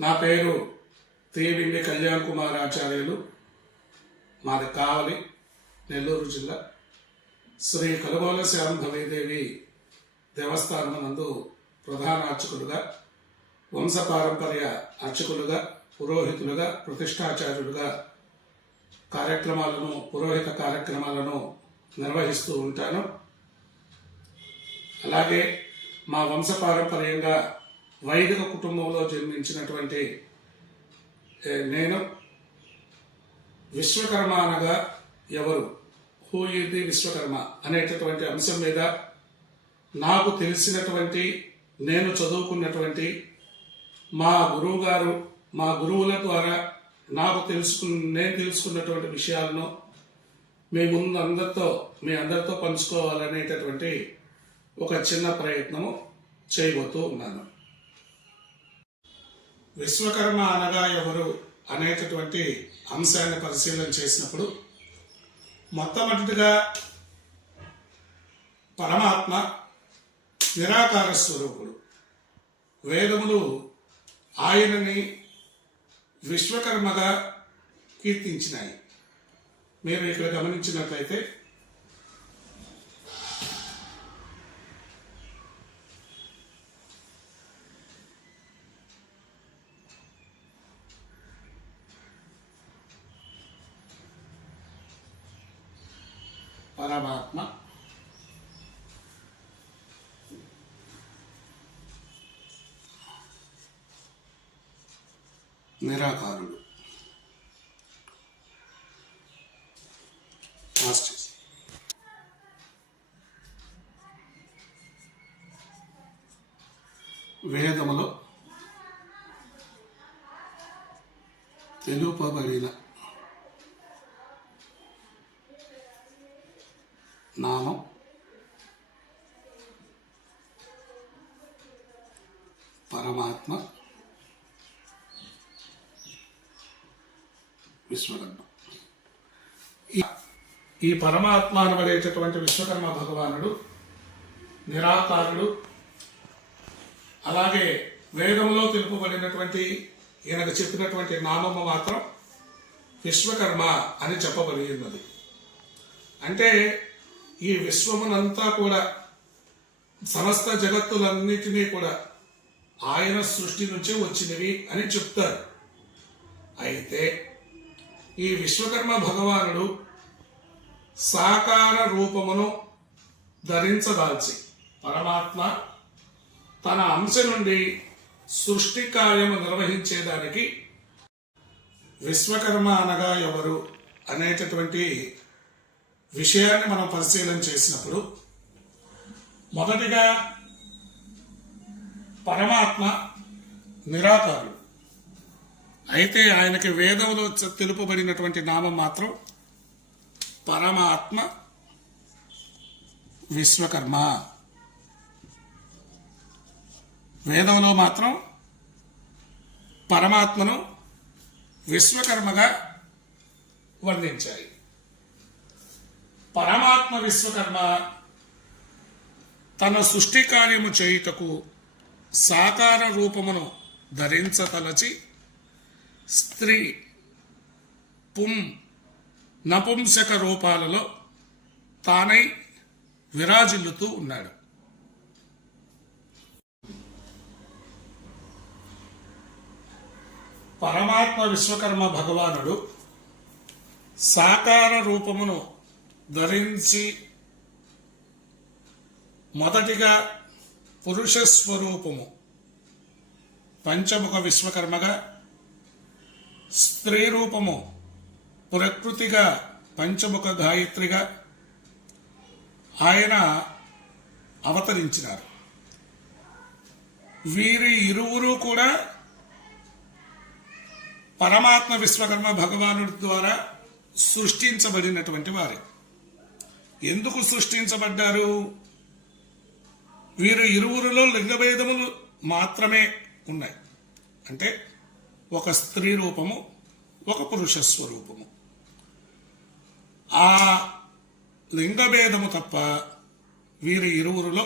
నా పేరు తీవిండి కళ్యాణ్ కుమార్ ఆచార్యులు. మాది కావలి, నెల్లూరు జిల్లా. శ్రీ కలుగోల శాంభవీదేవి దేవస్థానం నందు ప్రధాన అర్చకులుగా, వంశపారంపర్య అర్చకులుగా, పురోహితులుగా, ప్రతిష్టాచార్యులుగా పురోహిత కార్యక్రమాలను నిర్వహిస్తూ ఉంటాను. అలాగే మా వంశపారంపర్యంగా వైదిక కుటుంబంలో జన్మించినటువంటి నేను విశ్వకర్మ అనగా ఎవరు, హూ ఈజ్ ది విశ్వకర్మ అనేటటువంటి అంశం మీద నాకు తెలిసినటువంటి, నేను చదువుకున్నటువంటి మా గురువుల ద్వారా నేను తెలుసుకున్నటువంటి విషయాలను మీ అందరితో పంచుకోవాలనేటటువంటి ఒక చిన్న ప్రయత్నము చేయబోతూ ఉన్నాను. విశ్వకర్మ అనగా ఎవరు అనేటటువంటి అంశాన్ని పరిశీలన చేసినప్పుడు మొట్టమొదటిగా పరమాత్మ నిరాకార స్వరూపుడు. వేదములు ఆయనని విశ్వకర్మగా కీర్తించినాయి. మీరు ఇక్కడ గమనించినట్లయితే పరమాత్మ నిరాకారుడు. వేదములో తెలుపబడిన నామం పరమాత్మ విశ్వకర్మ. ఈ పరమాత్మ అనబడేటటువంటి విశ్వకర్మ భగవానుడు నిరాకారుడు. అలాగే వేదంలో తెలుపబడినటువంటి ఈయనకు చెప్పినటువంటి నామము మాత్రం విశ్వకర్మ అని చెప్పబడి ఉన్నది. అంటే ఈ విశ్వమునంతా కూడా, సమస్త జగత్తులన్నిటినీ కూడా ఆయన సృష్టి నుంచే వచ్చినవి అని చెప్తారు. అయితే ఈ విశ్వకర్మ భగవానుడు సాకార రూపమును ధరించదాల్చి పరమాత్మ తన అంశ నుండి సృష్టి కార్యము నిర్వహించేదానికి విశ్వకర్మ అనగా ఎవరు అనేటటువంటి విషయాన్ని మనం పరిశీలన చేసినప్పుడు మొదటిగా పరమాత్మ నిరాకారుడు. అయితే ఆయనకి వేదంలో తెలుపబడినటువంటి నామం మాత్రం పరమాత్మ విశ్వకర్మ. వేదంలో మాత్రం పరమాత్మను విశ్వకర్మగా వర్ణించాయి. పరమాత్మ విశ్వకర్మ తన సృష్టి కార్యము చేయుటకు సాకార రూపమును ధరించతలచి స్త్రీ, నపుంసక రూపాలలో తానై విరాజిల్లుతూ ఉన్నాడు. పరమాత్మ విశ్వకర్మ భగవానుడు సాకార రూపమును ధరించి మొదటిగా పురుష స్వరూపము పంచముఖ విశ్వకర్మగా, స్త్రీ రూపము ప్రకృతిగా పంచముఖ గాయత్రిగా ఆయన అవతరించినారు. వీరి ఇరువురు కూడా పరమాత్మ విశ్వకర్మ భగవానుడి ద్వారా సృష్టించబడినటువంటి వారే. ఎందుకు సృష్టించబడ్డారు? వీరు ఇరువురిలో లింగభేదములు మాత్రమే ఉన్నాయి. అంటే ఒక స్త్రీ రూపము, ఒక పురుష స్వరూపము. ఆ లింగభేదము తప్ప వీరి ఇరువురిలో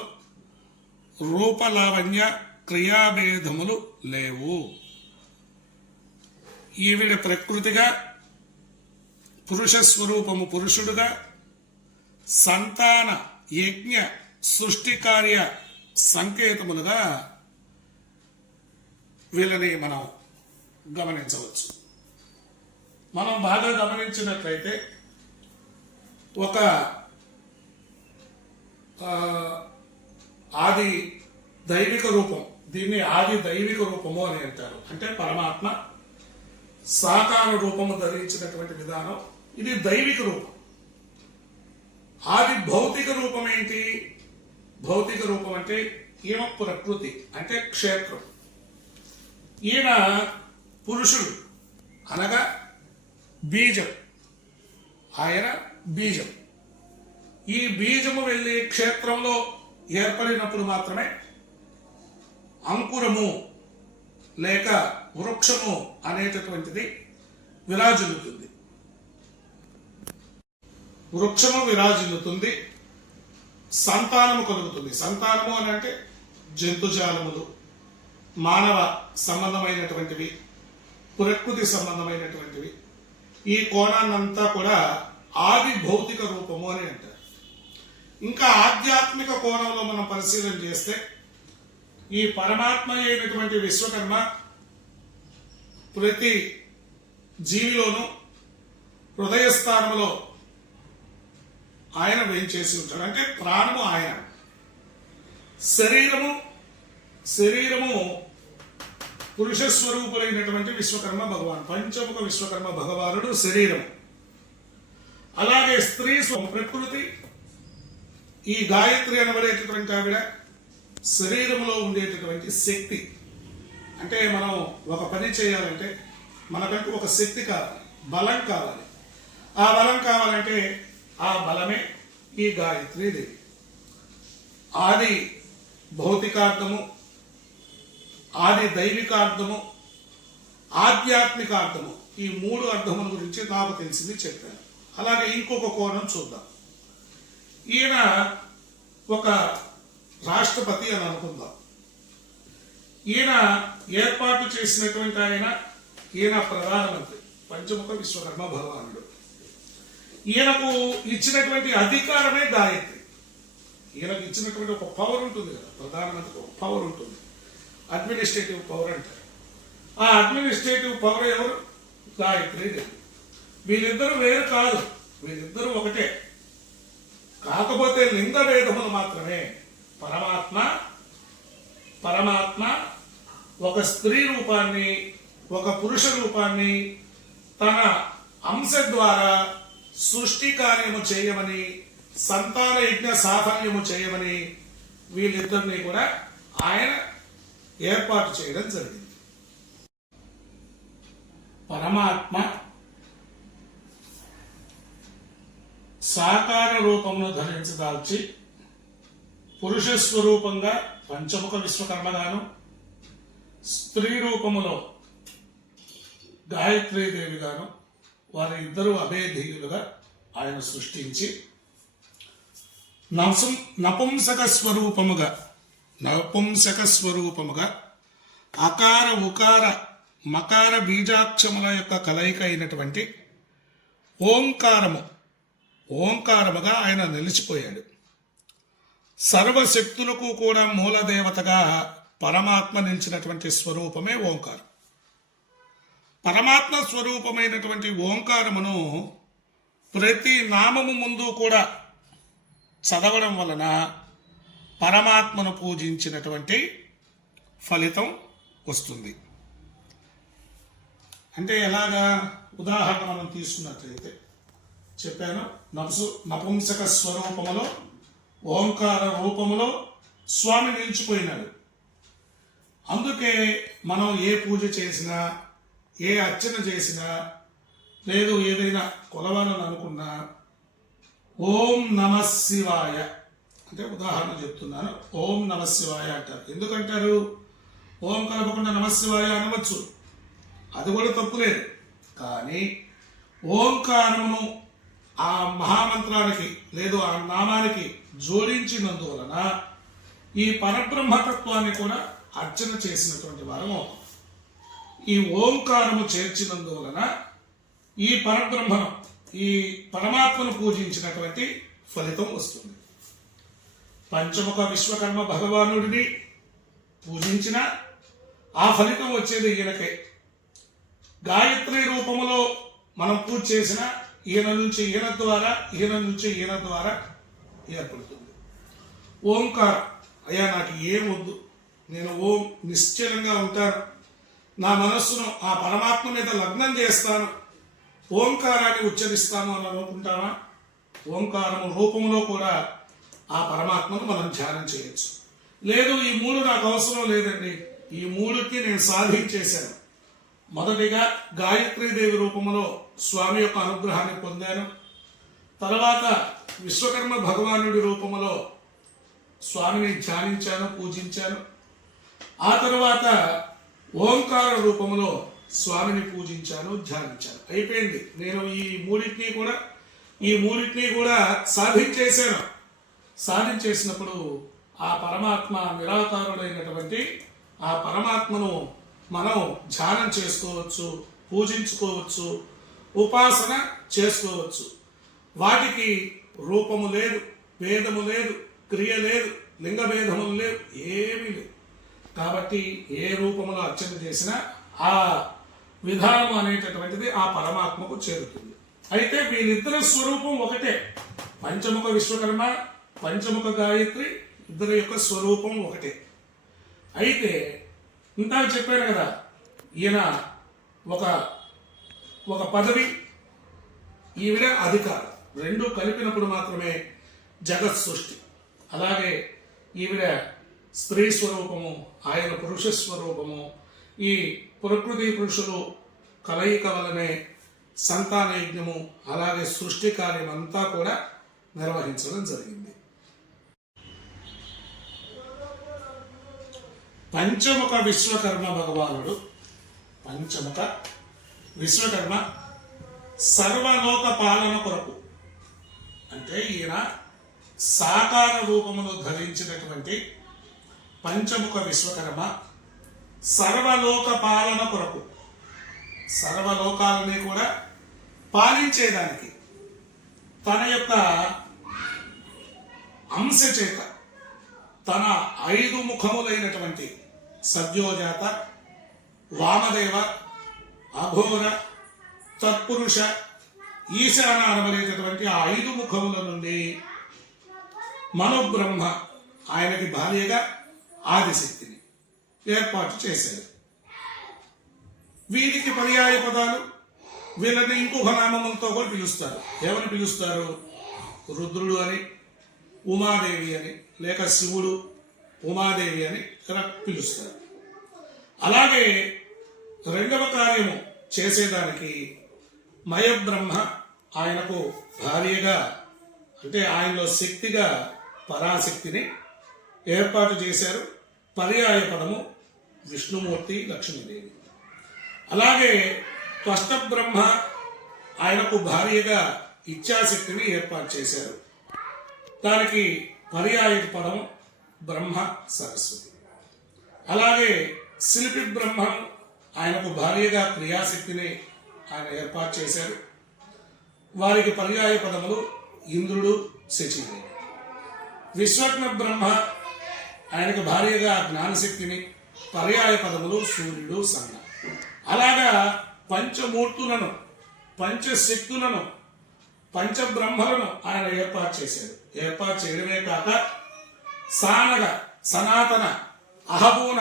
రూపలావణ్య క్రియాభేదములు లేవు. ఈవిడ ప్రకృతిగా, పురుష స్వరూపము పురుషుడుగా, సంతాన యజ్ఞ సృష్టి కార్య సంకేతములుగా వీళ్ళని మనం గమనించవచ్చు. మనం బాగా గమనించినట్లయితే ఒక ఆది దైవిక రూపం, దీన్ని ఆది దైవిక రూపము అని అంటారు. అంటే పరమాత్మ సాకార రూపము ధరించినటువంటి విధానం, ఇది దైవిక రూపం. ఆది భౌతిక రూపం ఏంటి? భౌతిక రూపం అంటే ఈయన ప్రకృతి, అంటే క్షేత్రం. ఈయన పురుషుడు అనగా బీజం, ఆయన బీజం. ఈ బీజము వెళ్ళి క్షేత్రంలో ఏర్పడినప్పుడు మాత్రమే అంకురము లేక వృక్షము అనేటటువంటిది విరాజిల్లుతుంది. వృక్షము విరాజిల్లుతుంది, సంతానము కలుగుతుంది. సంతానము అని అంటే జంతుజాలములు, మానవ సంబంధమైనటువంటివి, ప్రకృతి సంబంధమైనటువంటివి. ఈ కోణాన్నంతా కూడా ఆది భౌతిక రూపము అని అంటారు. ఇంకా ఆధ్యాత్మిక కోణంలో మనం పరిశీలన చేస్తే ఈ పరమాత్మ అయినటువంటి విశ్వకర్మ ప్రతి జీవిలోనూ హృదయస్థానంలో ఆయన వేయించేసి ఉంటాడు. అంటే ప్రాణము ఆయన, శరీరము పురుష స్వరూపులైనటువంటి విశ్వకర్మ భగవాన్, పంచముఖ విశ్వకర్మ భగవానుడు శరీరము. అలాగే స్త్రీ ప్రకృతి, ఈ గాయత్రి అనబడేటటువంటి ఆవిడ శరీరంలో ఉండేటటువంటి శక్తి. అంటే మనం ఒక పని చేయాలంటే మనకంటూ ఒక శక్తి కావాలి, బలం కావాలి. ఆ బలం కావాలంటే ఆ బలమే ఈ గాయత్రీ దేవి. ఆది భౌతికార్థము, ఆది దైవికార్థము, ఆధ్యాత్మికార్థము, ఈ మూడు అర్థముల గురించి నాకు తెలిసింది చెప్పాను. అలాగే ఇంకొక కోణం చూద్దాం. ఈయన ఒక రాష్ట్రపతి అని అనుకుందాం. ఈయన ఏర్పాటు చేసినటువంటి ఈయన ప్రధానమంత్రి, పంచముఖ విశ్వకర్మ భగవానుడు. ఈయనకు ఇచ్చినటువంటి అధికారమే గాయత్రి. ఈయనకు ఇచ్చినటువంటి ఒక పవర్ ఉంటుంది కదా, ప్రధానమంత్రికి ఒక పవర్ ఉంటుంది, అడ్మినిస్ట్రేటివ్ పవర్ అంటారు. ఆ అడ్మినిస్ట్రేటివ్ పవర్ ఎవరు? గాయత్రి దేవి. వీళ్ళిద్దరూ వేరు కాదు, వీళ్ళిద్దరూ ఒకటే. కాకపోతే లింగ భేదములు మాత్రమే. పరమాత్మ ఒక స్త్రీ రూపాన్ని, ఒక పురుష రూపాన్ని తన అంశ ద్వారా సృష్టి కార్యము చేయమని, సంతాన యజ్ఞ సాఫల్యము చేయమని వీళ్ళిద్దరినీ కూడా ఆయన ఏర్పాటు చేయడం జరిగింది. పరమాత్మ సాకార రూపమును ధరించదాల్చి పురుష స్వరూపంగా పంచముఖ విశ్వకర్మగాను, స్త్రీ రూపములో గాయత్రీదేవి గాను, వారి ఇద్దరు అభేధీయులుగా ఆయన సృష్టించి నపుంసక స్వరూపముగా అకార ఉకార మకార బీజాక్షముల యొక్క కలయిక అయినటువంటి ఓంకారముగా ఆయన నిలిచిపోయాడు. సర్వశక్తులకు కూడా మూలదేవతగా పరమాత్మ నిలిచినటువంటి స్వరూపమే ఓంకారం. పరమాత్మ స్వరూపమైనటువంటి ఓంకారమును ప్రతి నామము ముందు కూడా చదవడం వలన పరమాత్మను పూజించినటువంటి ఫలితం వస్తుంది. అంటే ఎలాగా? ఉదాహరణ మనం తీసుకున్నట్లయితే చెప్పాను, నపుంసక స్వరూపములో ఓంకార రూపములో స్వామి నిలిచిపోయినాడు. అందుకే మనం ఏ పూజ చేసినా, ఏ అర్చన చేసినా, లేదు ఏదైనా కొలవాలని అనుకున్నా ఓం నమ శివాయ అంటే, ఉదాహరణ చెప్తున్నాను, ఓం నమ శివాయ అంటారు. ఎందుకంటారు? ఓం కలపకుండా నమ శివాయ అనవచ్చు, అది కూడా తప్పులేదు. కానీ ఓంకారమును ఆ మహామంత్రానికి లేదు ఆ నామానికి జోడించినందువలన ఈ పరబ్రహ్మతత్వాన్ని కూడా అర్చన చేసినటువంటి వారం అవుతాం. ఈ ఓంకారము చేర్చినందువలన ఈ పరబ్రహ్మను, ఈ పరమాత్మను పూజించినటువంటి ఫలితం వస్తుంది. పంచముఖ విశ్వకర్మ భగవానుడిని పూజించిన ఆ ఫలితం వచ్చేది ఈయనకే. గాయత్రి రూపములో మనం పూజ చేసిన ఈయన నుంచి ఈయన ద్వారా, ఈయన నుంచి ఈయన ద్వారా ఏర్పడుతుంది. ఓంకారం, అయ్యా నాకు ఏం వద్దు, నేను ఓం నిశ్చలంగా ఉంటాను, నా మనస్సును ఆ పరమాత్మ మీద లగ్నం చేస్తాను, ఓంకారాన్ని ఉచ్చరిస్తాను అని అనుకుంటామా? ఓంకారము రూపంలో కూడా ఆ పరమాత్మను మనం ధ్యానం చేయొచ్చు. లేదు, ఈ మూడు నాకు అవసరం లేదండి, ఈ మూడుకి నేను సాధించేశాను. మొదటిగా గాయత్రీదేవి రూపంలో స్వామి యొక్క అనుగ్రహాన్ని పొందాను. తర్వాత విశ్వకర్మ భగవానుడి రూపంలో స్వామిని ధ్యానించాను, పూజించాను. ఆ తర్వాత ఓంకార రూపంలో స్వామిని పూజించాను, ధ్యానించాను. అయిపోయింది. నేను ఈ మూడింటిని కూడా సాధించేశాను. సాధించేసినప్పుడు ఆ పరమాత్మ, నిరాకారుడైనటువంటి ఆ పరమాత్మను మనం ధ్యానం చేసుకోవచ్చు, పూజించుకోవచ్చు, ఉపాసన చేసుకోవచ్చు. వాటికి రూపము లేదు, భేదము లేదు, క్రియ లేదు, లింగ భేదములు లేవు, ఏమీ లేవు. కాబట్టి ఏ రూపములో అర్చన చేసినా ఆ విధానం అనేటటువంటిది ఆ పరమాత్మకు చేరుతుంది. అయితే వీళ్ళిద్దరి స్వరూపం ఒకటే. పంచముఖ విశ్వకర్మ, పంచముఖ గాయత్రి ఇద్దరి యొక్క స్వరూపం ఒకటే. అయితే ఇందాక చెప్పాను కదా, ఈయన ఒక పదవి, ఈవిడ అధికారం, రెండు కలిపినప్పుడు మాత్రమే జగత్ సృష్టి. అలాగే ఈవిడ స్త్రీ స్వరూపము, ఆయన పురుష స్వరూపము. ఈ ప్రకృతి పురుషులు కలయిక వలనే సంతాన యజ్ఞము, అలాగే సృష్టి కార్యం అంతా కూడా నిర్వహించడం జరిగింది. పంచముఖ విశ్వకర్మ భగవానుడు, పంచముఖ విశ్వకర్మ సర్వలోక పాలన కొరకు, అంటే ఈయన సాకార రూపమును ధరించినటువంటి పంచముఖ విశ్వకర్మ సర్వలోక పాలన కొరకు, సర్వలోకాలని కూడా పాలించేదానికి తన యొక్క అంశ చేత తన 5 ముఖములైనటువంటి సద్యోజాత, వామదేవ, అఘోర, తత్పురుష, ఈశాన అనబడేటటువంటి ఆ 5 ముఖముల నుండి మనోబ్రహ్మ ఆయనకి భార్యగా ఆదిశక్తిని ఏర్పాటు చేశాడు. వీరికి పర్యాయ పదాలు, వీళ్ళని ఇంకొక నామములతో కూడా పిలుస్తారు. ఏమని పిలుస్తారు? రుద్రుడు అని, ఉమాదేవి అని, లేక శివుడు, ఉమాదేవి అని పిలుస్తారు. అలాగే రెండవ కార్యము చేసేదానికి మయబ్రహ్మ ఆయనకు భార్యగా, అంటే ఆయనలో శక్తిగా పరాశక్తిని ఏర్పాటు చేశారు. పర్యాయ పదము విష్ణుమూర్తి, లక్ష్మీదేవి. అలాగే త్వష్ట బ్రహ్మ ఆయనకు భార్యగా ఇచ్ఛాశక్తిని ఏర్పాటు చేశారు. దానికి పర్యాయ పదం బ్రహ్మ సరస్వతి. అలాగే శిల్పి బ్రహ్మ ఆయనకు భార్యగా క్రియాశక్తిని ఆయన ఏర్పాటు చేశారు. వారికి పర్యాయ పదములు ఇంద్రుడు, శచీదేవి. విశ్వజ్ఞ బ్రహ్మ ఆయనకు భార్యగా జ్ఞానశక్తిని, పర్యాయ పదములు సూర్యుడు, సన్న. అలాగా పంచమూర్తులను, పంచశక్తులను, పంచబ్రహ్మలను ఆయన ఏర్పాటు చేశాడు. ఏర్పాటు చేయడమే కాక సానగ, సనాతన, అహబూన,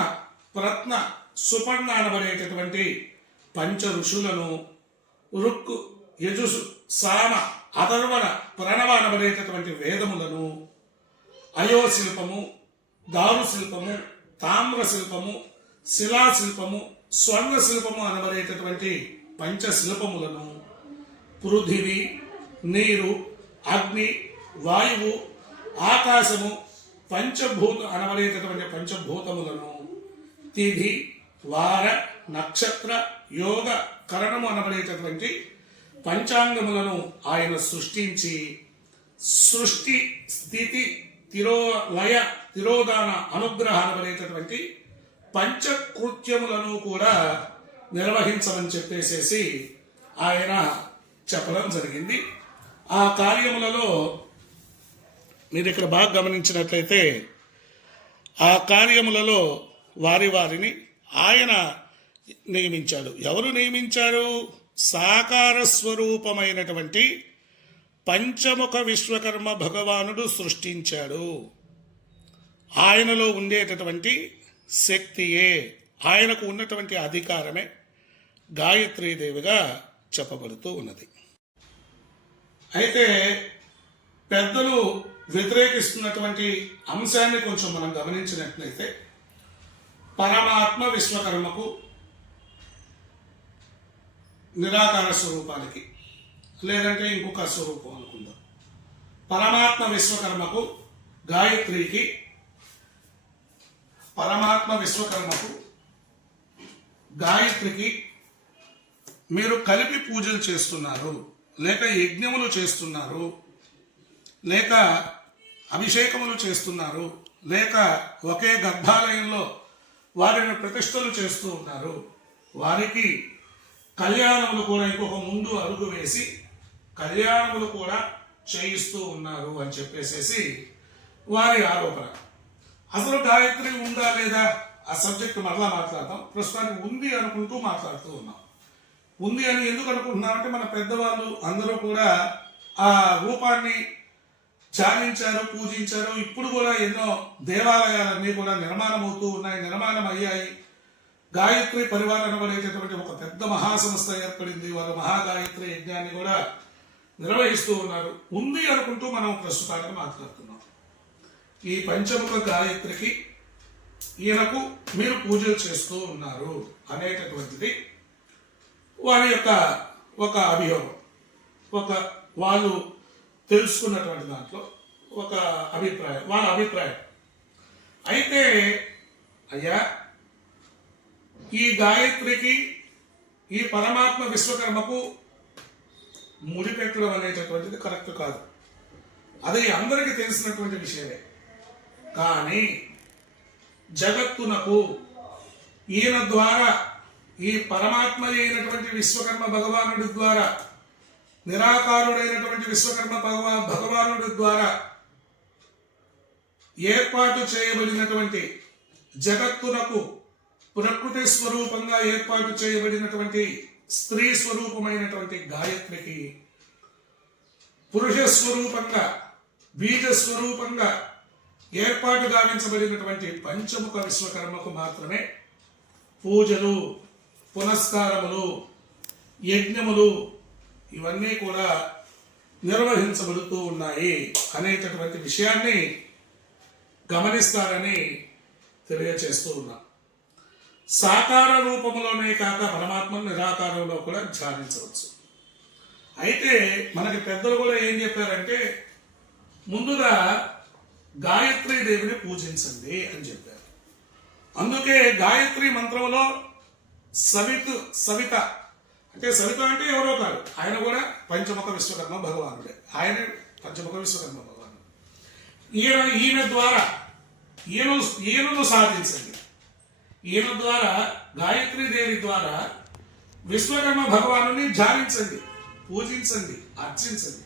ప్రత్న, సుపర్ణ అనబడేటటువంటి పంచ ఋషులను, రుక్కు, యజుసు, సామ, అథర్వణ, ప్రణవ అనబడేటటువంటి వేదములను, అయోశిల్పము, దారు శిల్పము, తామ్ర శిల్పము, శిలాశిల్పము, స్వర్ణ శిల్పము అనబడేటటువంటి పంచశిల్పములను, పృథివీ, నీరు, అగ్ని, వాయువు, ఆకాశము, పంచభూత అనబడేటటువంటి పంచభూతములను, తిథి, వార, నక్షత్ర, యోగ, కరణము అనబడేటటువంటి పంచాంగములను ఆయన సృష్టించి సృష్టి, స్థితి, లయ, తిరోధాన, అనుగ్రహ అనబడేటటువంటి పంచకృత్యములను కూడా నిర్వహించమని చెప్పేసేసి ఆయన చెప్పడం జరిగింది. ఆ కార్యములలో మీరు ఇక్కడ బాగా గమనించినట్లయితే ఆ కార్యములలో వారిని ఆయన నియమించాడు. ఎవరు నియమించారు? సాకార స్వరూపమైనటువంటి పంచముఖ విశ్వకర్మ భగవానుడు సృష్టించాడు. ఆయనలో ఉండేటటువంటి శక్తియే, ఆయనకు ఉన్నటువంటి అధికారమే గాయత్రీదేవిగా చెప్పబడుతూ ఉన్నది. అయితే పెద్దలు వ్యతిరేకిస్తున్నటువంటి అంశాన్ని కొంచెం మనం గమనించినట్లయితే పరమాత్మ విశ్వకర్మకు నిరాకార స్వరూపానికి, లేదంటే ఇంకొక స్వరూపం అనుకుందాం, పరమాత్మ విశ్వకర్మకు గాయత్రికి, పరమాత్మ విశ్వకర్మకు గాయత్రికి మీరు కలిపి పూజలు చేస్తున్నారు, లేక యజ్ఞములు చేస్తున్నారు, లేక అభిషేకములు చేస్తున్నారు, లేక ఒకే గర్భాలయంలో వారిని ప్రతిష్టలు చేస్తూ ఉన్నారు, వారికి కళ్యాణములు కూడా ఇంకొక ముందు అడుగు వేసి కళ్యాణములు కూడా చేయిస్తూ ఉన్నారు అని చెప్పేసేసి వారి ఆరోపణ. అసలు గాయత్రి ఉందా లేదా ఆ సబ్జెక్ట్ మరలా మాట్లాడతాం. ప్రస్తుతానికి ఉంది అనుకుంటూ మాట్లాడుతూ ఉన్నాం. ఉంది అని ఎందుకు అనుకుంటున్నామంటే మన పెద్దవాళ్ళు అందరూ కూడా ఆ రూపాన్ని ధ్యానించారు, పూజించారు. ఇప్పుడు కూడా ఎన్నో దేవాలయాలన్నీ కూడా నిర్మాణం అవుతూ ఉన్నాయి, నిర్మాణం అయ్యాయి. గాయత్రి పరివారం అనబడేటటువంటి ఒక పెద్ద మహాసంస్థ ఏర్పడింది. వారు మహాగాయత్రి యజ్ఞాన్ని కూడా నిర్వహిస్తూ ఉన్నారు. ఉంది అనుకుంటూ మనం ప్రస్తుతానికి మాట్లాడుతున్నాం. ఈ పంచముఖ గాయత్రికి ఈయనకు మీరు పూజలు చేస్తూ ఉన్నారు అనేటటువంటిది వారి యొక్క ఒక అభియోగం, ఒక వాళ్ళు తెలుసుకున్నటువంటి దాంట్లో ఒక అభిప్రాయం, వాళ్ళ అభిప్రాయం. అయితే అయ్యా, ఈ గాయత్రికి ఈ పరమాత్మ విశ్వకర్మకు ముడిపెట్టడం అనేటటువంటిది కరెక్ట్ కాదు. అది అందరికీ తెలిసినటువంటి విషయమే. కానీ జగత్తునకు ఈయన ద్వారా, ఈ పరమాత్మ అయినటువంటి విశ్వకర్మ భగవానుడి ద్వారా, నిరాకారుడైనటువంటి విశ్వకర్మ భగవానుడి ద్వారా ఏర్పాటు చేయబడినటువంటి జగత్తునకు ప్రకృతి స్వరూపంగా ఏర్పాటు చేయబడినటువంటి స్త్రీ స్వరూపమైనటువంటి గాయత్రికి పురుష స్వరూపంగా, బీజ స్వరూపంగా ఏర్పాటు గావించబడినటువంటి పంచముఖ విశ్వకర్మకు మాత్రమే పూజలు, పునస్కారములు, యజ్ఞములు ఇవన్నీ కూడా నిర్వహించబడుతూ ఉన్నాయి అనేటటువంటి విషయాన్ని గమనిస్తారని తెలియచేస్తూ ఉన్నాం. సాకార రూపంలోనే కాక పరమాత్మను నిరాకారంలో కూడా ధ్యానించవచ్చు. అయితే మనకి పెద్దలు కూడా ఏం చెప్పారంటే ముందుగా గాయత్రీ దేవిని పూజించండి అని చెప్పారు. అందుకే గాయత్రి మంత్రంలో సవిత అంటే సవిత అంటే ఎవరో కాదు, ఆయన కూడా పంచముఖ విశ్వకర్మ భగవానుడే. ఆయన పంచముఖ విశ్వకర్మ భగవానుడు. ఈయన ద్వారా ఈయనను సాధించండి. ఈయన ద్వారా, గాయత్రీ దేవి ద్వారా విశ్వకర్మ భగవాను ధ్యానించండి, పూజించండి, అర్చించండి.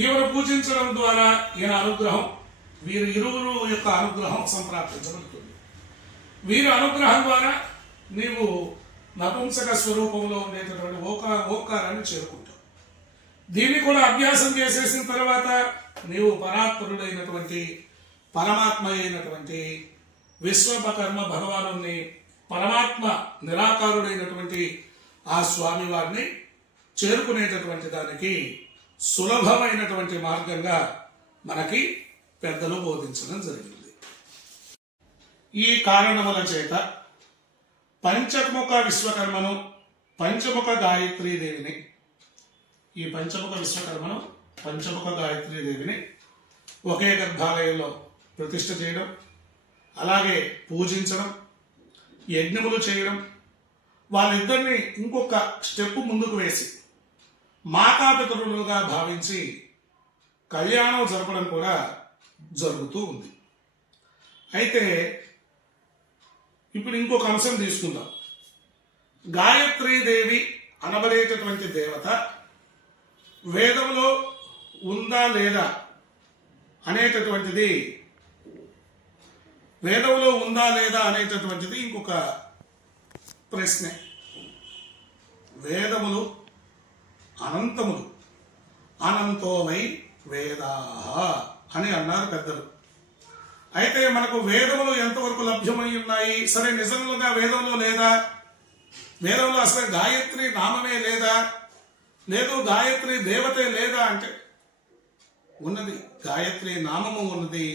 ఈయన పూజించడం ద్వారా ఈయన అనుగ్రహం, వీరు ఇరువురు యొక్క అనుగ్రహం సంప్రాప్తించబడుతుంది. వీరి అనుగ్రహం ద్వారా నీవు నపుంసక స్వరూపంలో ఉండేటటువంటి ఓంకారాన్ని చేరుకుంటావు. దీన్ని కూడా అభ్యాసం చేసేసిన తర్వాత నీవు పరాత్పరుడైనటువంటి పరమాత్మ అయినటువంటి విశ్వకర్మ భగవాను, పరమాత్మ నిరాకారుడైనటువంటి ఆ స్వామి వారిని చేరుకునేటటువంటి దానికి సులభమైనటువంటి మార్గంగా మనకి పెద్దలు బోధించడం జరిగింది. ఈ కారణముల చేత పంచముఖ విశ్వకర్మను, పంచముఖ గాయత్రీ దేవిని, ఈ పంచముఖ విశ్వకర్మను, పంచముఖ గాయత్రీ దేవిని ఒకే గర్భాలయంలో ప్రతిష్ఠ చేయడం, అలాగే పూజించడం, యజ్ఞములు చేయడం, వాళ్ళిద్దరిని ఇంకొక స్టెప్ ముందుకు వేసి మాతాపితరులుగా భావించి కళ్యాణం జరపడం కూడా జరుగుతూ ఉంది. అయితే ఇప్పుడు ఇంకొక అంశం తీసుకుందాం. గాయత్రీదేవి అనబడేటటువంటి దేవత వేదంలో ఉందా లేదా అనేటటువంటిది ఇంకొక ప్రశ్నే. వేదములు అనంతములు, అనంతో వై వేదా అని అన్నారు పెద్దలు. అయితే మనకు వేదములు ఎంతవరకు లభ్యమై ఉన్నాయి? సరే, నిజంగా వేదంలో లేదా? వేదంలో అసలు గాయత్రి నామమే లేదా? లేదు గాయత్రి దేవతే లేదా అంటే ఉన్నది. గాయత్రి నామము ఉన్నది.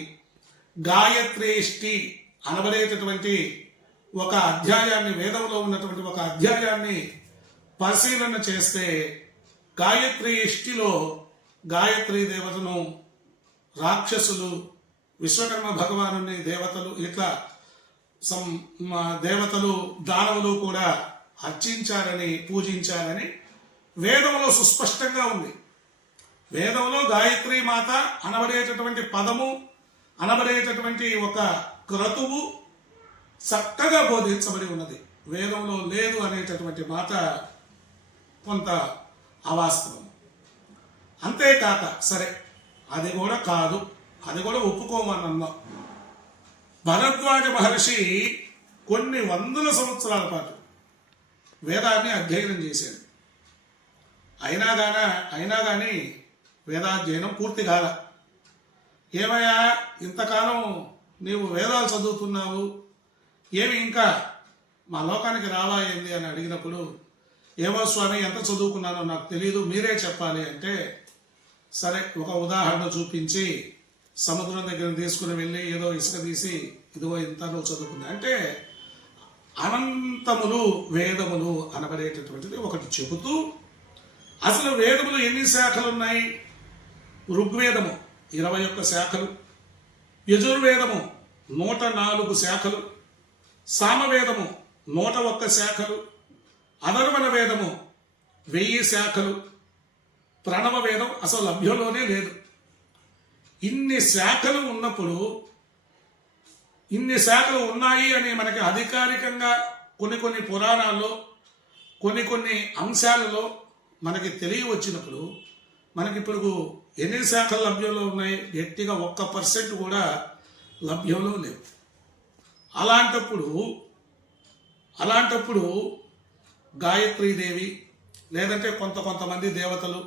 గాయత్రీష్టి అనబడేటటువంటి ఒక అధ్యాయాన్ని, వేదంలో ఉన్నటువంటి ఒక అధ్యాయాన్ని పరిశీలన చేస్తే గాయత్రీష్టిలో గాయత్రి దేవతను రాక్షసులు, విశ్వకర్మ భగవాను దేవతలు, ఇట్లా దేవతలు, దానవులు కూడా అర్చించారని, పూజించారని వేదంలో సుస్పష్టంగా ఉంది. వేదంలో గాయత్రి మాత అనబడేటటువంటి పదము, అనబడేటటువంటి ఒక క్రతువు చక్కగా బోధించబడి ఉన్నది. వేదంలో లేదు అనేటటువంటి మాట కొంత అవాస్తవం. అంతేకాక సరే, అది కూడా కాదు, అది కూడా ఒప్పుకోమని అన్నాం. భరద్వాజ మహర్షి కొన్ని వందల సంవత్సరాల పాటు వేదాన్ని అధ్యయనం చేశాడు. అయినా కానీ వేదాధ్యయనం పూర్తి కాల. ఏమయ్యా, ఇంతకాలం నీవు వేదాలు చదువుతున్నావు, ఏమి ఇంకా మా లోకానికి రావా ఏంది అని అడిగినప్పుడు, ఏమో స్వామి, ఎంత చదువుకున్నానో నాకు తెలియదు, మీరే చెప్పాలి అంటే, సరే ఒక ఉదాహరణ చూపించి సముద్రం దగ్గర తీసుకుని వెళ్ళి ఏదో ఇసుక తీసి, ఇదిగో ఇంత నువ్వు చదువుకున్నా అంటే, అనంతములు వేదములు అనబడేటటువంటిది ఒకటి చెబుతూ, అసలు వేదములు ఎన్ని శాఖలు ఉన్నాయి? ఋగ్వేదము 21 శాఖలు, యజుర్వేదము 104 శాఖలు, సామవేదము 101 శాఖలు, అధర్వణ వేదము 1000 శాఖలు, ప్రణవ వేదం అసలు లభ్యంలోనే లేదు. ఇన్ని శాఖలు ఉన్నప్పుడు, ఇన్ని శాఖలు ఉన్నాయి అని మనకి అధికారికంగా కొన్ని పురాణాల్లో, కొన్ని అంశాలలో మనకి తెలియవచ్చినప్పుడు, మనకి ఇప్పుడు ఎన్ని శాఖలు లభ్యంలో ఉన్నాయి? గట్టిగా 1% కూడా లభ్యంలో లేవు. అలాంటప్పుడు గాయత్రీదేవి, లేదంటే కొంతమంది దేవతలు,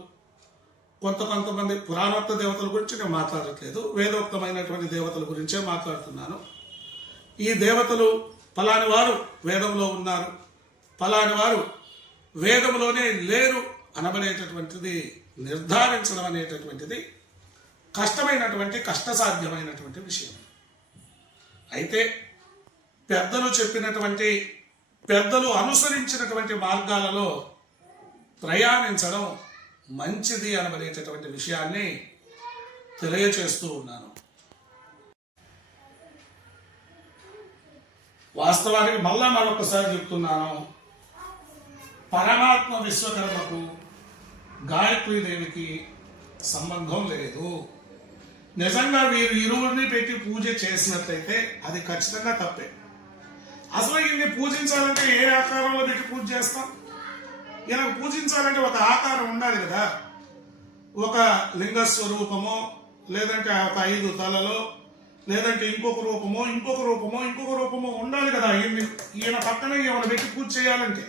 కొంతమంది పురాణోక్త దేవతల గురించి నేను మాట్లాడట్లేదు, వేదోక్తమైనటువంటి దేవతల గురించే మాట్లాడుతున్నాను. ఈ దేవతలు ఫలాని వారు వేదంలో ఉన్నారు, ఫలాని వారు వేదంలోనే లేరు అనబడేటటువంటిది నిర్ధారించడం అనేటటువంటిది కష్టసాధ్యమైనటువంటి విషయం. అయితే పెద్దలు అనుసరించినటువంటి మార్గాలలో ప్రయాణించడం మంచిది అనబడేటటువంటి విషయాన్ని తెలియచేస్తూ ఉన్నాను. వాస్తవానికి మరొకసారి చెప్తున్నాను, పరమాత్మ విశ్వకర్మకు గాయత్రీదేవికి సంబంధం లేదు. నిజంగా వీరు ఇరువురిని పెట్టి పూజ చేసినట్లయితే అది ఖచ్చితంగా తప్పే. అసలు ఈయన్ని పూజించాలంటే ఏ ఆకారంలో పెట్టి పూజ చేస్తాం? ఈయనకు పూజించాలంటే ఒక ఆకారం ఉండాలి కదా. ఒక లింగ స్వరూపమో, లేదంటే ఒక 5 తలలో, లేదంటే ఇంకొక రూపమో ఉండాలి కదా. ఈయన పక్కనే ఏమైనా పెట్టి పూజ చేయాలంటే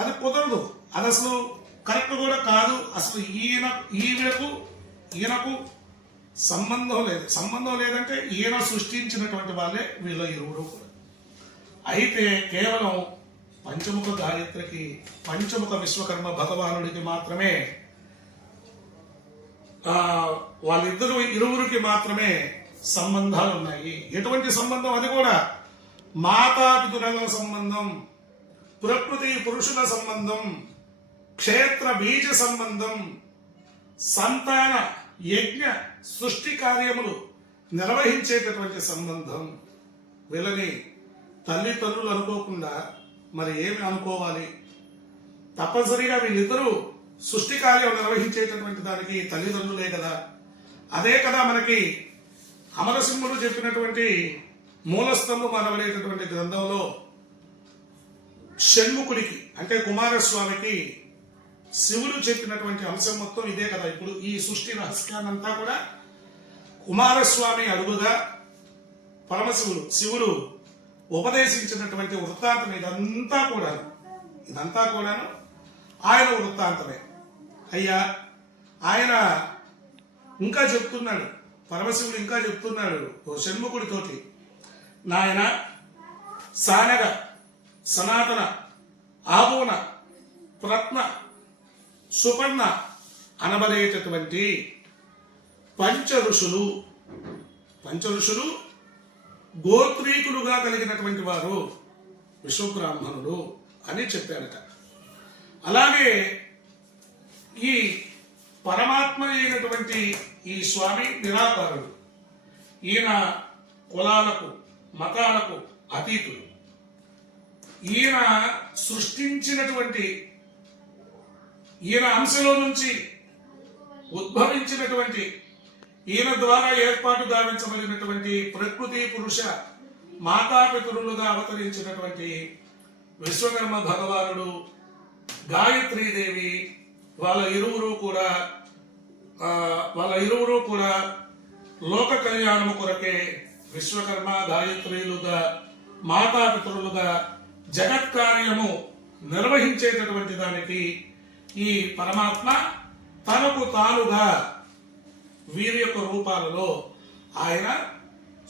అది కుదరదు. అది అసలు కరెక్ట్ కూడా కాదు. అసలు ఈయనకు సంబంధం లేదంటే ఈయన సృష్టించినటువంటి వాళ్ళే వీళ్ళ ఇరువురు కూడా. అయితే కేవలం పంచముఖ గాయత్రికి, పంచముఖ విశ్వకర్మ భగవానుడికి మాత్రమే, ఇరువురికి మాత్రమే సంబంధాలు ఉన్నాయి. ఎటువంటి సంబంధం? అది కూడా మాతాపితుల సంబంధం, ప్రకృతి పురుషుల సంబంధం, క్షేత్ర బీజ సంబంధం, సంతాన యజ్ఞ సృష్టి కార్యములు నిర్వహించేటటువంటి సంబంధం. వీళ్ళని తల్లిదండ్రులు అనుకోకుండా మరి ఏమి అనుకోవాలి? తప్పనిసరిగా వీళ్ళిద్దరూ సృష్టి కార్యం నిర్వహించేటటువంటి దానికి తల్లిదండ్రులే కదా. అదే కదా మనకి అమరసింహుడు చెప్పినటువంటి మూలస్తంభం అనబడేటటువంటి గ్రంథంలో షణ్ముఖుడికి అంటే కుమారస్వామికి శివుడు చెప్పినటువంటి అంశం మొత్తం ఇదే కదా. ఇప్పుడు ఈ సృష్టి రహస్యాన్నంతా కూడా కుమారస్వామి అడుగుగా శివుడు ఉపదేశించినటువంటి వృత్తాంతం ఇదంతా కూడాను ఆయన వృత్తాంతమే. అయ్యా ఆయన ఇంకా చెప్తున్నాడు, పరమశివుడు ఇంకా చెప్తున్నాడు ఓ షణ్ముఖుడితోటి, నాయన సానగ సనాతన ఆబోన ప్రత్న సుపర్ణ అనబడేటటువంటి పంచ ఋషులు గోత్రీకులుగా కలిగినటువంటి వారు విశ్వబ్రాహ్మణులు అని చెప్పారట. అలాగే ఈ పరమాత్మ అయినటువంటి ఈ స్వామి నిరాకారుడు. ఈయన కులాలకు మతాలకు అతీతుడు. ఈయన సృష్టించినటువంటి ఈయన అంశలో నుంచి ఉద్భవించినటువంటి ఈయన ద్వారా ఏర్పాటు గావించబడినటువంటి ప్రకృతి పురుష మాతాపితరులుగా అవతరించినటువంటి విశ్వకర్మ భగవానుడు, గాయత్రీదేవి వాళ్ళ ఇరువురు కూడా లోక కళ్యాణము కొరకే విశ్వకర్మ గాయత్రీలుగా మాతాపితరులుగా జగత్ కార్యము నిర్వహించేటటువంటి దానికి ఈ పరమాత్మ తనకు తానుగా వీరి యొక్క రూపాలలో ఆయన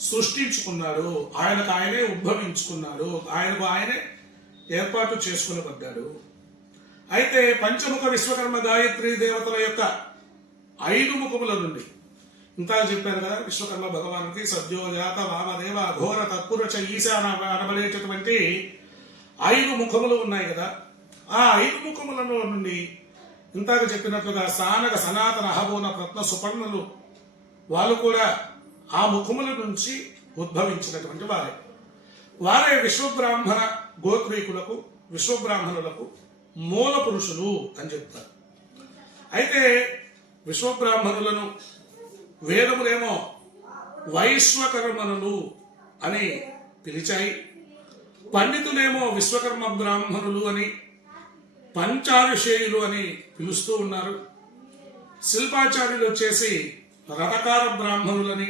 సృష్టించుకున్నాడు, ఆయనకు ఆయనే ఉద్భవించుకున్నాడు, ఆయనకు ఆయనే ఏర్పాటు చేసుకునబడ్డాడు. అయితే పంచముఖ విశ్వకర్మ గాయత్రి దేవతల యొక్క 5 ముఖముల నుండి ఇంత చెప్పారు కదా, విశ్వకర్మ భగవానుకి సద్యోజాత వామదేవ ఘోర తత్పురుష ఈశాన అనబడేటటువంటి 5 ముఖములు ఉన్నాయి కదా. ఆ 5 ముఖములలో నుండి ఇంతకు చెప్పినట్లుగా సానగ సనాతన అహబోన ప్రత్న సుపర్ణలు వాళ్ళు కూడా ఆ ముఖముల నుంచి ఉద్భవించినటువంటి వారే విశ్వబ్రాహ్మణ గోత్రీకులకు విశ్వబ్రాహ్మణులకు మూల పురుషులు అని చెప్తారు. అయితే విశ్వబ్రాహ్మణులను వేదములేమో వైశ్వకర్మణులు అని పిలిచాయి, పండితులేమో విశ్వకర్మ బ్రాహ్మణులు అని పంచారుషేయులు అని పిలుస్తూ ఉన్నారు. శిల్పాచార్యులు వచ్చేసి రథకార బ్రాహ్మణులని,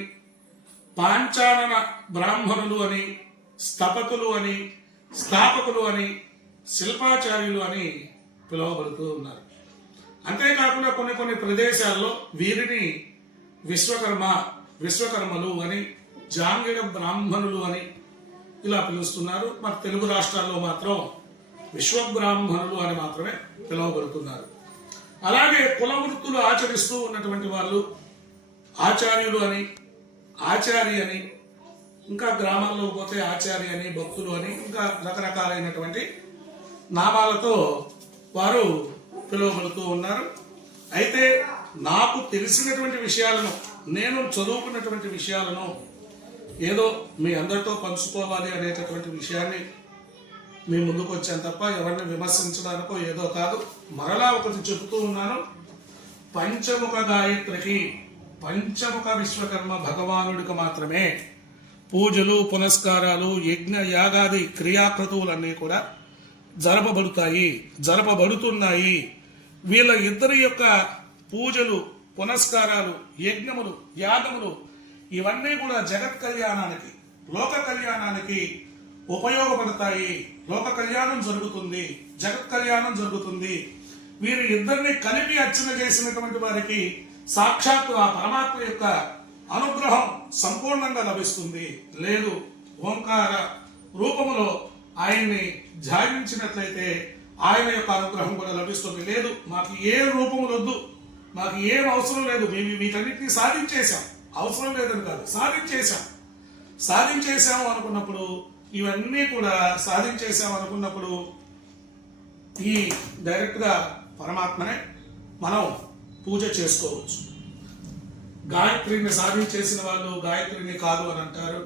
పాంచానన బ్రాహ్మణులు అని, స్థపతులు అని, స్థాపకులు అని, శిల్పాచార్యులు అని పిలువబడుతూ ఉన్నారు. అంతేకాకుండా కొన్ని ప్రదేశాల్లో వీరిని విశ్వకర్మలు అని, జాంగిడ బ్రాహ్మణులు అని ఇలా పిలుస్తున్నారు. మరి తెలుగు రాష్ట్రాల్లో మాత్రం విశ్వబ్రాహ్మణులు అని మాత్రమే పిలువబడుతున్నారు. అలాగే కుల వృత్తులు ఆచరిస్తూ ఉన్నటువంటి వాళ్ళు ఆచార్యులు అని, ఆచారి అని, ఇంకా గ్రామాల్లో పోతే ఆచార్య అని, భక్తులు అని, ఇంకా రకరకాలైనటువంటి నామాలతో వారు పిలువబడుతూ ఉన్నారు. అయితే నాకు తెలిసినటువంటి విషయాలను, నేను చదువుకున్నటువంటి విషయాలను ఏదో మీ అందరితో పంచుకోవాలి అనేటటువంటి విషయాన్ని మీ ముందుకు వచ్చాను తప్ప ఎవరిని విమర్శించడానికో ఏదో కాదు. మరలా ఒకటి చెబుతూ ఉన్నాను, పంచముఖ గాయత్రికి, పంచముఖ విశ్వకర్మ భగవానుడికి మాత్రమే పూజలు పునస్కారాలు యజ్ఞ యాగాది క్రియాకృతువులన్నీ కూడా జరపబడుతున్నాయి. వీళ్ళ ఇద్దరి యొక్క పూజలు పునస్కారాలు యజ్ఞములు యాగములు ఇవన్నీ కూడా జగత్ కళ్యాణానికి లోక కళ్యాణానికి ఉపయోగపడతాయి. లోక కళ్యాణం జరుగుతుంది, జగత్ కళ్యాణం జరుగుతుంది. వీరి ఇద్దరిని కలిపి అర్చన చేసినటువంటి వారికి సాక్షాత్తు ఆ పరమాత్మ యొక్క అనుగ్రహం సంపూర్ణంగా లభిస్తుంది. లేదు ఓంకార రూపములో ఆయన్ని ధ్యానించినట్లయితే ఆయన యొక్క అనుగ్రహం కూడా లభిస్తుంది. లేదు మాకు ఏ రూపములు వద్దు, మాకు ఏం అవసరం లేదు, మేము వీటన్నిటిని సాధించేశాం, అవసరం లేదని కాదు, సాధించేశాము అనుకున్నప్పుడు, ఇవన్నీ కూడా సాధించేశాం అనుకున్నప్పుడు ఈ డైరెక్ట్ గా పరమాత్మనే మనం పూజ చేసుకోవచ్చు. గాయత్రిని సాధించేసిన వాళ్ళు గాయత్రిని కాదు అని అంటారు.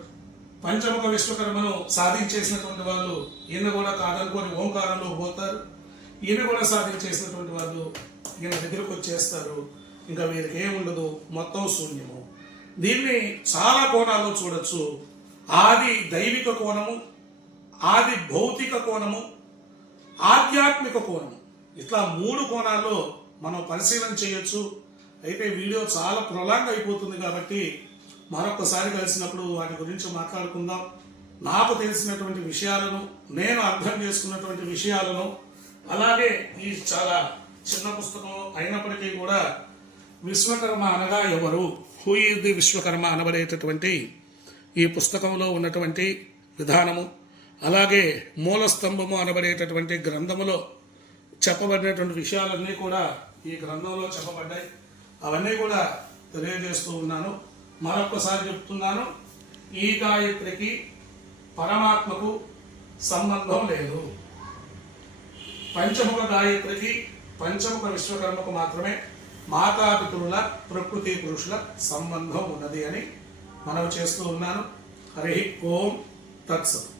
పంచముఖ విశ్వకర్మను సాధించేసినటువంటి వాళ్ళు ఈయన కూడా కాదనుకొని ఓంకారంలో పోతారు. ఈయన కూడా సాధించేసినటువంటి వాళ్ళు ఈయన దగ్గరకు వచ్చేస్తారు. ఇంకా వీరికి ఏముండదు, మొత్తం శూన్యము. దీన్ని చాలా కోణాల్లో చూడొచ్చు. ఆది దైవిక కోణము, ఆది భౌతిక కోణము, ఆధ్యాత్మిక కోణము, ఇట్లా 3 కోణాల్లో మనం పరిశీలన చేయొచ్చు. అయితే వీడియో చాలా ప్రొలాంగ్ అయిపోతుంది కాబట్టి మరొకసారి కలిసినప్పుడు వాటి గురించి మాట్లాడుకుందాం. నాకు తెలిసినటువంటి విషయాలను, నేను అర్థం చేసుకున్నటువంటి విషయాలను, అలాగే ఈ చాలా చిన్న పుస్తకం అయినప్పటికీ కూడా విశ్వకర్మ అనగా ఎవరు, హూ ఈజ్ ది విశ్వకర్మ అనబడేటటువంటి ఈ పుస్తకంలో ఉన్నటువంటి విధానము, అలాగే మూలస్తంభము అనబడేటటువంటి గ్రంథములో చెప్పబడినటువంటి విషయాలన్నీ కూడా ఈ గ్రంథంలో చెప్పబడ్డాయి. అవన్నీ కూడా తెలియజేస్తూ ఉన్నాను. మరొకసారి చెప్తున్నాను, ఈ గాయత్రికి పరమాత్మకు సంబంధం లేదు. పంచముఖ గాయత్రికి, పంచముఖ విశ్వకర్మకు మాత్రమే మాతాపితృల, ప్రకృతి పురుషుల సంబంధం ఉన్నది అని మనవి చేస్తూ ఉన్నాను. హరి ఓం తత్సత్.